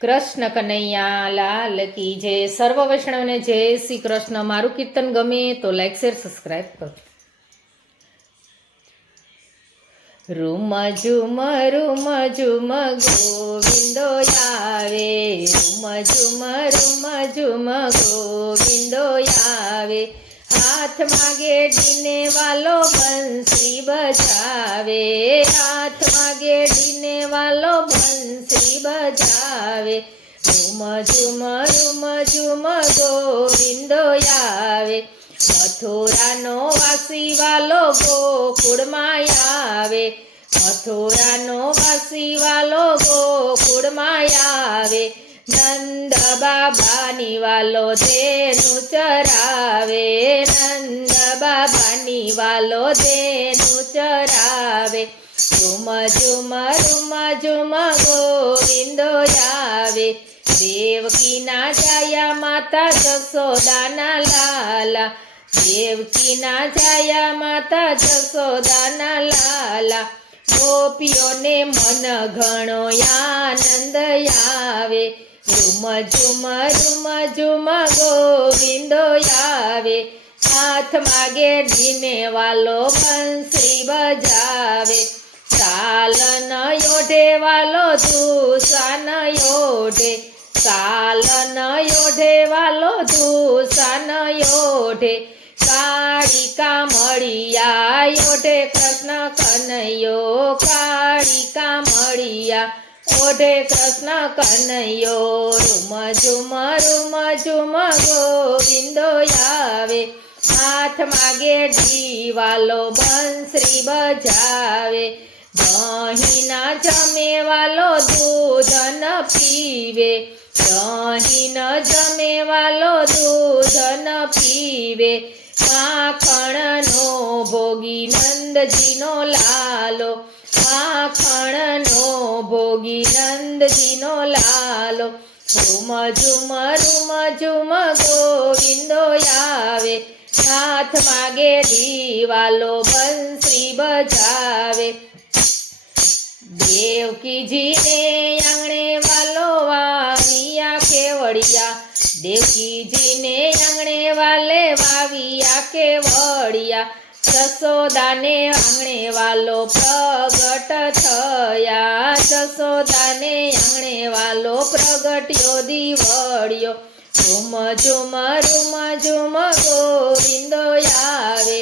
કૃષ્ણ કનૈયા લાલ કી જય. સર્વ વૈષ્ણવને જય શ્રી કૃષ્ણ. મારું કીર્તન ગમે તો લાઈક શેર સબસ્ક્રાઈબ કરો. રૂમ ઝુમ ગોવિંદો આવે, રૂમ ઝુમ ગોવિંદો આવે. હાથમાં ગેડીને વાલો બંસરી બજાવે, હાથમાં ગેડીને વાલો બંસરી બજાવે. રૂમ ઝુમ ગોવિંદો આવે. મથુરાનો વાસી વાલો ગોકુળમાં આવે, મથુરાનો વાસી વાલો ગોકુળમાં આવે. નંદ બાબાની વાલો તેનું ચરાવે, નંદ બાબાની વાલો તેનું ચરાવે. રૂમ ઝુમ ગોવિંદો આવે. દેવકીના જાયા માતા જશોદાના લાલા, દેવકીના જાયા માતા જશોદાના લાલા. ગોપીઓને મન ઘણો આનંદ આવે. રૂમ ઝુમ ગોવિંદો આવે. હાથમાં ગેડીને વાલો બંસરી બજાવે. સાલન યોઢે વાલો ધૂસાન યોઢે, સાલન યોઢે વાલો ધૂસાન યોઢે. કાળિકા મળિયા યોઢે કૃષ્ણ કનૈયો, કાળિકા મળિયા ઓઢે કૃષ્ણ કનૈયો. રૂમ ઝુમ ગોવિંદો આવે. હાથમાં ગેડી વાલો બંસરી બજાવે. દહીંના જમે વાલો દૂધ ન પીવે, દહીં જમે વાલો દૂધ ન પીવે. માખણનો ભોગી નંદજીનો લાલો, માખણનો ભોગી નંદજીનો લાલો. રૂમ ઝુમ ગોવિંદો આવે. હાથમાં ગેડી વાલો બંસરી બજાવે. દેવકીજીને આંગણે વાલો વાવિયા કેવડિયા, દેવકીજીને આંગણે વાલે વાવિયા કેવડિયા. જશોદાને આંગણે વાલો પ્રગટ થયા, જશોદાને આંગણે વાલો પ્રગટ્યો દીવડિયો. રૂમ ઝુમ ગોવિંદો આવે.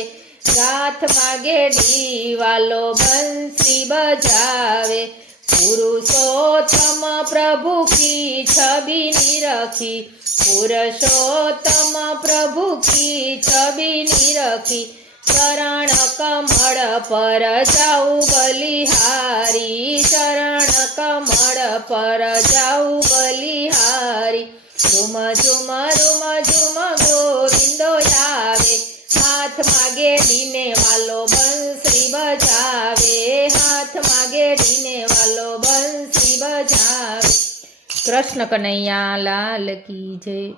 હાથમાં ગેડી વાલો બંસરી બજાવે. પુરુષોત્તમ પ્રભુ કી છબી નિરખી, પુરુષોત્તમ પ્રભુ કી છબી નિરખી. ચરણ કમળ પર જાઉં બલિહારી, ચરણ કમળ પર જાઉં બલિહારી. રૂમ ઝુમ ગોવિંદો આવે. હાથમાં ગેડીને વાલો બંસરી બજાવે, હાથમાં ગેડીને વાલો બંસરી બજાવે. કૃષ્ણ કનૈયા લાલ કી જય.